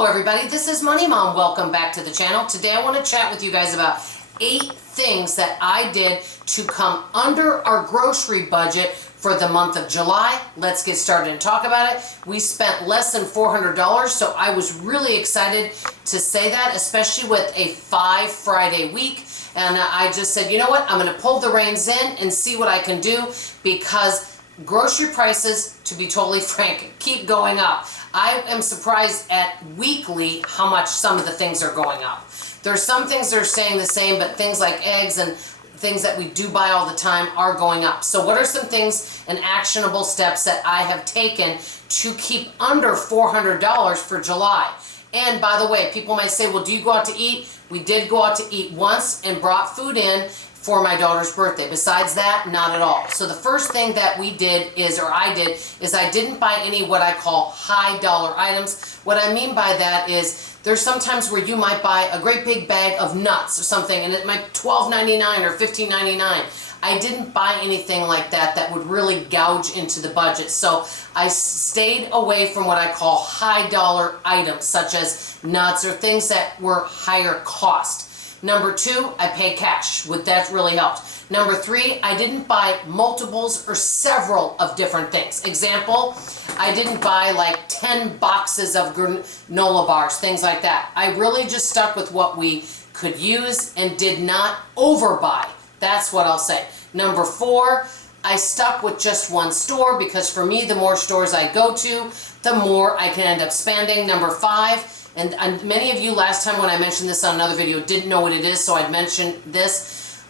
Hello everybody, this is Money Mom. Welcome back to the channel. Today I want to chat with you guys about 8 things that I did to come under our grocery budget for the month of July. Let's get started and talk about it. We spent less than $400, so I was really excited to say that, especially with a 5 Friday week. And I just said, you know what, I'm going to pull the reins in and see what I can do, because grocery prices, to be totally frank, keep going up. I am surprised at weekly how much some of the things are going up. There's some things that are staying the same, but things like eggs and things that we do buy all the time are going up. So what are some things and actionable steps that I have taken to keep under $400 for July? And by the way, people might say, well, do you go out to eat? We did go out to eat once and brought food in for my daughter's birthday. Besides that, not at all. So the first thing that we did is, or I did, is I didn't buy any what I call high dollar items. What I mean by that is there's sometimes where you might buy a great big bag of nuts or something and it might $12.99 or $15.99. I didn't buy anything like that that would really gouge into the budget. So I stayed away from what I call high dollar items, such as nuts or things that were higher cost. Number 2, I paid cash. That really helped. Number 3, I didn't buy multiples or several of different things. Example, I didn't buy like 10 boxes of granola bars, things like that. I really just stuck with what we could use and did not overbuy. That's what I'll say. Number 4, I stuck with just one store, because for me, the more stores I go to, the more I can end up spending. Number 5, and many of you last time when I mentioned this on another video didn't know what it is, so I'd mention this.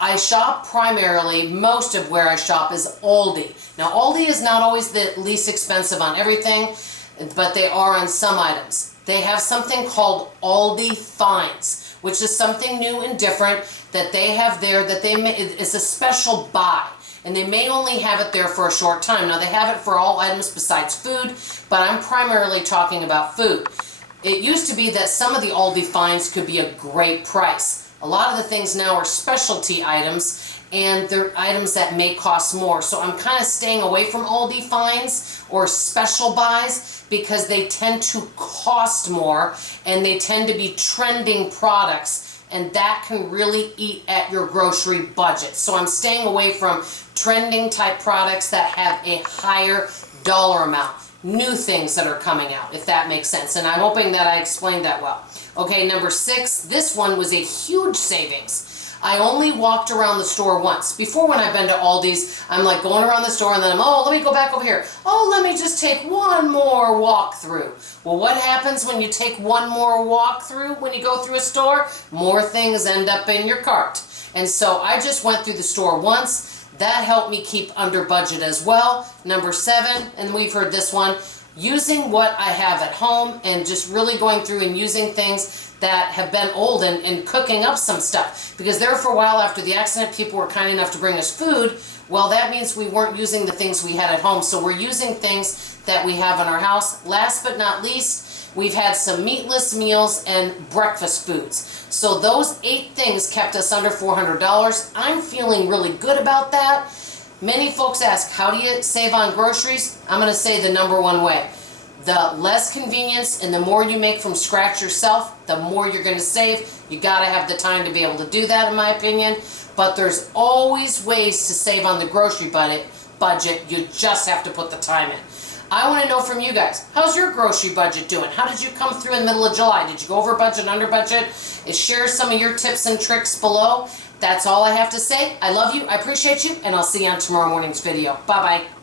I shop primarily, most of where I shop is Aldi. Now Aldi is not always the least expensive on everything, but they are on some items. They have something called Aldi Finds, which is something new and different that they have there, that it's a special buy. And they may only have it there for a short time. Now they have it for all items besides food, but I'm primarily talking about food. It used to be that some of the Aldi finds could be a great price. A lot of the things now are specialty items, and they're items that may cost more. So I'm kind of staying away from Aldi finds or special buys, because they tend to cost more and they tend to be trending products, and that can really eat at your grocery budget. So I'm staying away from trending type products that have a higher dollar amount. New things that are coming out, if that makes sense. And I'm hoping that I explained that well. Okay, number 6, this one was a huge savings. I only walked around the store once. Before, when I've been to Aldi's, I'm like going around the store and then let me go back over here. Oh, let me just take one more walk through. Well, what happens when you take one more walk through when you go through a store? More things end up in your cart. And so I just went through the store once. That helped me keep under budget as well. Number 7, and we've heard this one, using what I have at home and just really going through and using things that have been old and cooking up some stuff. Because there for a while after the accident, people were kind enough to bring us food. Well, that means we weren't using the things we had at home. So we're using things that we have in our house. Last but not least, we've had some meatless meals and breakfast foods. So those 8 things kept us under $400. I'm feeling really good about that. Many folks ask, how do you save on groceries? I'm going to say the number 1 way. The less convenience and the more you make from scratch yourself, the more you're going to save. You got to have the time to be able to do that, in my opinion. But there's always ways to save on the grocery budget. You just have to put the time in. I want to know from you guys, how's your grocery budget doing? How did you come through in the middle of July? Did you go over budget, under budget? Share some of your tips and tricks below. That's all I have to say. I love you, I appreciate you, and I'll see you on tomorrow morning's video. Bye-bye.